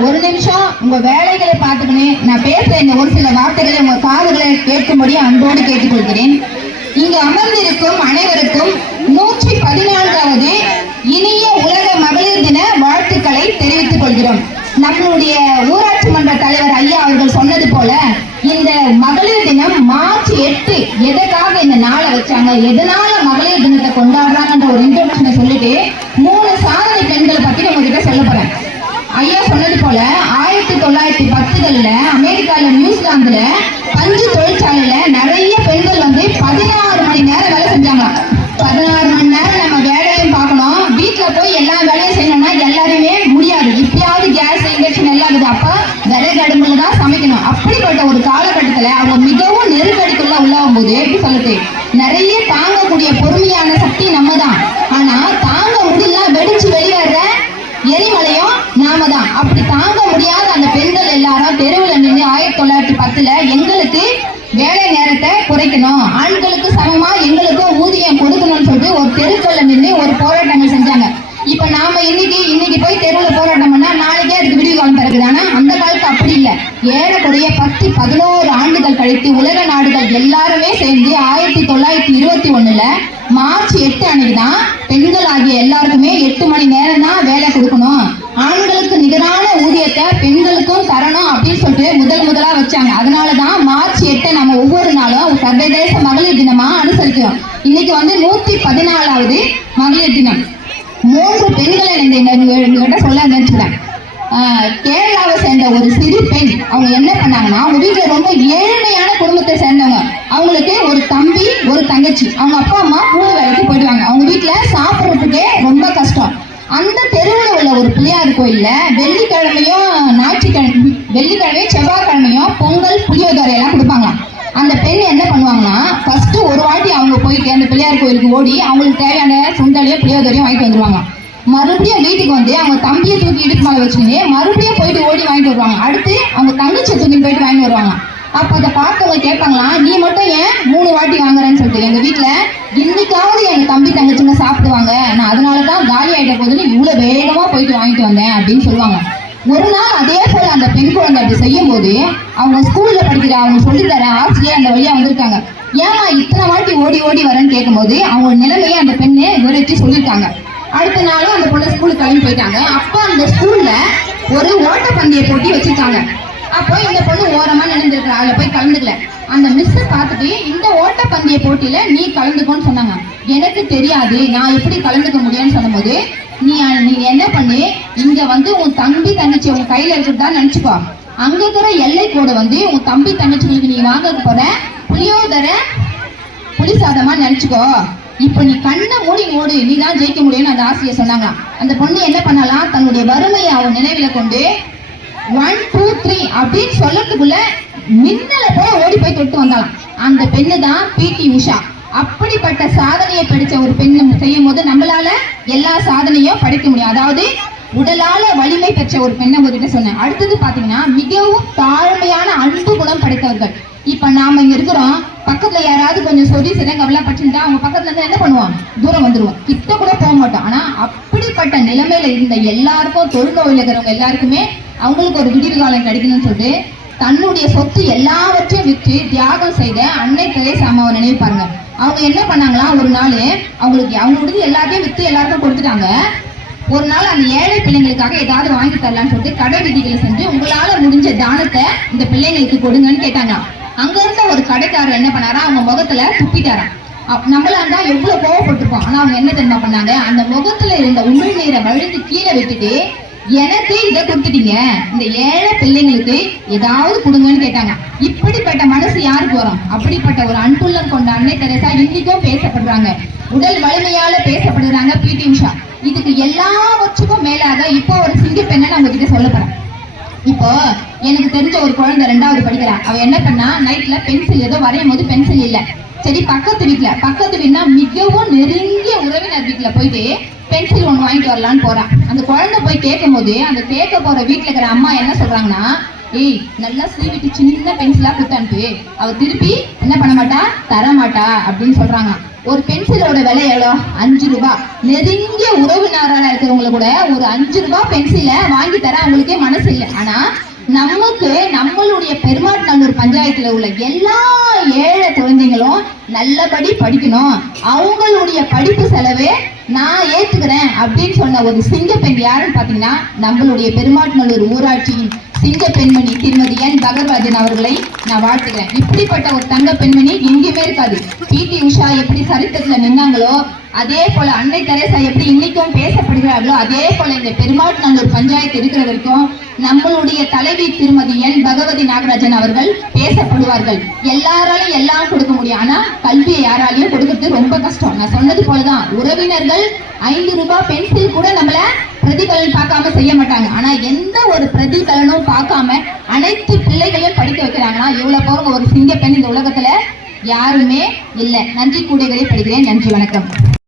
ஒரு நிமிஷம் உங்க வேலைகளை பார்த்துக்கணும் நான் பேசுற இந்த ஒரு சில வார்த்தைகளை உங்க காதுகளை கேட்கும்படி அன்போடு கேட்டுக்கொள்கிறேன். இங்கு அமர்ந்திருக்கும் அனைவருக்கும் நூற்றி பதினான்காவது இனிய உலக மகளிர் தின வாழ்த்துக்களை தெரிவித்துக் கொள்கிறோம். நம்மளுடைய ஊராட்சி மன்ற தலைவர் ஐயா அவர்கள் சொன்னது போல இந்த மகளிர் தினம் மார்ச் எட்டு எதற்காக இந்த நாளை வச்சாங்க எதனால மகளிர் தினத்தை கொண்டாடுறாங்கன்ற ஒரு இன்ட்ரோடக்ஷனை சொல்லிட்டு மூணு சாதனை பெண்களை பத்தி நம்ம கிட்ட சொல்ல போறேன் ஐயா சொன்னது போல ஆயிரத்தி தொள்ளாயிரத்தி பத்துகள்ல அமெரிக்கால நியூசிலாந்துல பஞ்சு தொழிற்சாலையில நிறைய நேரத்தை ஆண்களுக்கு சமமா எங்களுக்கும் ஊதியம் கொடுக்கணும்னு சொல்லிட்டு ஒரு தெருக்கல்ல நின்று ஒரு போராட்டங்கள் செஞ்சாங்க. இப்ப நாம இன்னைக்கு இன்னைக்கு போய் தெருவில் போராட்டம் பண்ணா நாளைக்கே அதுக்கு விடிவு காலம் பிறகுது ஆனா அந்த காலத்து அப்படி இல்லை. ஏறக்குறைய பத்து பதினோரு ஆண்டுகள் கழித்து உலக நாடுகள் எல்லாருமே சேர்ந்து ஆயிரத்தி தொள்ளாயிரத்தி இருபத்தி ஒண்ணுல மார்ச் எட்டு அன்னைக்கு தான் பெண்கள் ஆகிய எல்லாருக்குமே எட்டு மணி நேரம் தான் வேலை கொடுக்கணும். ஆண்களுக்கு நிகரான ஊதியத்தை பெண்களுக்கும் தரணும் அப்படின்னு சொல்லிட்டு முதல் முதலா வச்சாங்க. அதனாலதான் மார்ச் எட்டை நம்ம ஒவ்வொரு நாளும் சர்வதேச மகளிர் தினமா தினம். இன்னைக்கு வந்து நூத்தி பதினாலாவது மகளிர் தினம். மூன்று பெண்களை இந்த சொல்ல நினைச்சுட்டேன் கேரளாவை சேர்ந்த ஒரு சிறு பெண் அவங்க என்ன பண்ணாங்கன்னா அவங்க வீட்டில் ரொம்ப ஏழ்மையான குடும்பத்தை சேர்ந்தவங்க. அவங்களுக்கு ஒரு தம்பி ஒரு தங்கச்சி. அவங்க அப்பா அம்மா கூலி வேலைக்கு போயிட்டு ஓடி அவங்களுக்கு தேவையான சுண்டலையும் புளியோதரையும் வாங்கிட்டு வந்துருவாங்க. மறுபடியும் வீட்டுக்கு வந்து அவங்க தம்பியை தூக்கி இடுப்பு மேலே வச்சுக்கிட்டு மறுபடியும் போயிட்டு ஓடி வாங்கிட்டு வருவாங்க. அடுத்து அவங்க தங்கச்சியை தூக்கிட்டு போயிட்டு வாங்கிட்டு வருவாங்க. அப்போ அதை பார்த்தவங்க கேட்பாங்களா நீ மட்டும் ஏன் மூணு வாட்டி வாங்குறேன்னு சொல்லிட்டு எங்கள் வீட்டில் இன்னைக்காவது எங்கள் தம்பி தங்கச்சிங்க சாப்பிடுவாங்க. நான் அதனால தான் காலி ஆகிட்ட போதுன்னு இவ்வளோ வேகமாக போயிட்டு வாங்கிட்டு வந்தேன் அப்படின்னு சொல்லுவாங்க. ஒரு நாள் அதே போல் அந்த பெண் குழந்தை அப்படி செய்யும் போது அவங்க ஸ்கூலில் படிக்கிற அவங்க சொல்லித்தர ஆசிரியர் அந்த ஓடி ஓடி வரேன்னு கேட்கும்போது அவங்க நிலைமையை அந்த பெண்ணு விவரிச்சு சொல்லியிருக்காங்க. அடுத்த நாளும் அந்த பொண்ணு ஸ்கூலுக்கு கிளம்பி போயிட்டாங்க. அப்போ அந்த ஸ்கூல்ல ஒரு ஓட்டப்பந்தய போட்டி வச்சிருக்காங்க. அப்போ இந்த பொண்ணு ஓரமா நினைஞ்சிருக்கா அதுல போய் கலந்துக்கல. அந்த மிஸ் பார்த்துட்டு இந்த ஓட்டப்பந்தய போட்டியில நீ கலந்துக்கோன்னு சொன்னாங்க. எனக்கு தெரியாது. நான் எப்படி கலந்துக்க முடியும்னு சொல்லும்போது நீ நீ என்ன பண்ணு? இங்க வந்து உன் தம்பி தங்கச்சி உன் கையில இருக்கிறதா நினைச்சுக்கோ. அங்க இருக்கிற எல்லை கூட வந்து உன் தம்பி தங்கச்சிகளுக்கு நீ வாங்க போற. புளியோதரை புளி சாதமா நினைச்சுக்கோ. இப்போ நீ கண்ணை மூடி ஓடு நீ தான் ஜெயிக்க முடியும்னு அந்த ஆசிரியர் சொன்னாங்க அந்த பொண்ணு என்ன பண்ணலாம் தன்னுடைய வறுமையை அவன் நினைவில கொண்டு ஒன் டூ த்ரீ அப்படின்னு சொல்லறதுக்குள்ள மின்னல போல ஓடி போய் தொட்டு வந்தாலாம் அந்த பெண்ணு தான் பிடி உஷா. அப்படிப்பட்ட சாதனையை படிச்ச ஒரு பெண் செய்யும் போது நம்மளால எல்லா சாதனையும் படிக்க முடியும். அதாவது உடலால வலிமை பெற்ற ஒரு பெண்ணை உங்ககிட்ட சொன்னேன். அடுத்தது பாத்தீங்கன்னா மிகவும் தாழ்மையான அன்பு குணம் படைத்தவர்கள். இப்ப நாம இங்க இருக்கிறோம். பக்கத்துல யாராவது கொஞ்சம் சொல்லி சிறங்கவெல்லாம் படிச்சுட்டா அவங்க பக்கத்துல இருந்து என்ன பண்ணுவாங்க? தூரம் வந்துருவோம் கிட்ட கூட போக மாட்டோம். ஆனா அப்படிப்பட்ட நிலைமையில இருந்த எல்லாருக்கும் தொழுநோயில் இருக்கிறவங்க எல்லாருக்குமே அவங்களுக்கு ஒரு விடிவு காலம் கிடைக்கணும்னு சொல்லிட்டு தன்னுடைய சொத்து எல்லாவற்றையும் விற்று தியாகம் செய்த அன்னை தெரேசா அம்மாவை நினைவு பாருங்க. அவங்க என்ன பண்ணாங்களா ஒரு நாள் அவங்களுக்கு அவங்களுடைய எல்லாத்தையும் விற்று எல்லாருக்கும் கொடுத்துட்டாங்க. ஒரு நாள் அந்த ஏழை பிள்ளைங்களுக்காக ஏதாவது வாங்கி தரலாம்னு சொல்லிட்டு கடை விதிகளை செஞ்சு உங்களால முடிஞ்ச தானத்தை இந்த பிள்ளைங்களுக்கு கொடுங்கன்னு கேட்டாங்க அங்க இருந்த ஒரு கடைக்காரர் என்ன பண்ணாரா அவங்க முகத்துல துப்பிட்டாராம். அப்- நம்மளா இருந்தா எவ்வளவு கோவப்பட்டிருப்போம். ஆனா அவங்க என்ன தெரியுமா பண்ணாங்க? அந்த முகத்துல இருந்த உமிழ் நீரை வழிந்து கீழே விட்டுட்டு எனக்கு இதை கொடுத்துட்டீங்க. இந்த ஏழை பிள்ளைங்களுக்கு ஏதாவது கொடுங்கன்னு கேட்டாங்க. இப்படிப்பட்ட மனசு யாருக்கு வரும்? அப்படிப்பட்ட ஒரு அன்புள்ளம் கொண்ட அன்னை தெரசா இன்னைக்கும் பேசப்படுறாங்க. உடல் வலிமையால பேசப்படுறாங்க பிடி உஷா. இதுக்கு எல்லாவற்றுக்கும் மேலாக இப்போ ஒரு சிங்க பெண்ணை நான் உங்ககிட்ட சொல்ல போறேன். இப்போ எனக்கு தெரிஞ்ச ஒரு குழந்தை ரெண்டாவது படிக்கிறா. அவ என்ன பண்ணா நைட்ல பென்சில் ஏதோ வரையும் போது பென்சில் இல்ல. சரி பக்கத்து வீட்டுல பக்கத்து வீட்னா மிகவும் நெருங்கிய உறவினர் வீட்டுல போயிட்டு பென்சில் ஒன்று வாங்கிட்டு வரலான்னு போறான் அந்த குழந்தை போய் கேட்கும் போது அந்த கேட்க போற வீட்டுல இருக்கிற அம்மா என்ன சொல்றாங்கன்னா ஏய் நல்லா சீவிட்டு சின்ன பென்சிலா குத்து அவ திருப்பி என்ன பண்ண மாட்டா? தர மாட்டா அப்படின்னு சொல்றாங்க. ஒரு பென்சிலோட விலை எவ்வளோ? அஞ்சு ரூபா. நெருங்கிய உறவினராக இருக்கிறவங்கள கூட ஒரு அஞ்சு ரூபா பென்சிலை வாங்கி தர அவங்களுக்கே மனசு இல்லை. ஆனா நமக்கு நம்மளுடைய பெருமாட்நல்லூர் பஞ்சாயத்துல உள்ள எல்லா ஏழை குழந்தைங்களும் நல்லபடி படிக்கணும். அவங்களுடைய படிப்பு செலவே நான் ஏத்துக்கிறேன் அப்படின்னு சொன்ன ஒரு சிங்கப்பெண் யாருன்னு பாத்தீங்கன்னா நம்மளுடைய பெருமாட்நல்லூர் ஊராட்சியின் சிங்க பெண்மணி திருமதி என் பகவராஜன் அவர்களை நான் வாழ்த்துக்கிறேன் இப்படிப்பட்ட ஒரு தங்க பெண்மணி எங்கேயுமே இருக்காது. பிடி உஷா எப்படி சரித்திரத்துல நின்னாங்களோ அதே போல அன்னை தெரேசா எப்படி இன்னைக்கும் பேசப்படுகிறார்களோ அதே போல இந்த பெருமாட்நல்லூர் பஞ்சாயத்து இருக்கிற வரைக்கும் நம்மளுடைய தலைவி திருமதி என் பகவதி நாகராஜன் அவர்கள் பேசப்படுவார்கள். எல்லாராலையும் எல்லாம் கொடுக்க முடியும். ஆனா கல்வியை யாராலையும் கொடுக்கறது ரொம்ப கஷ்டம். நான் சொன்னது போலதான் உறவினர்கள் ஐந்து ரூபாய் பென்சில் கூட நம்மள பிரதிபலன் பார்க்காம செய்ய மாட்டாங்க. ஆனா எந்த ஒரு பிரதிபலனும் பார்க்காம அனைத்து பிள்ளைகளையும் படிக்க வைக்கிறாங்கன்னா இவ்வளவு போறவங்க ஒரு சிங்க பெண் இந்த உலகத்துல யாருமே இல்லை. நன்றி கூடைகளை படிக்கிறேன். நன்றி வணக்கம்.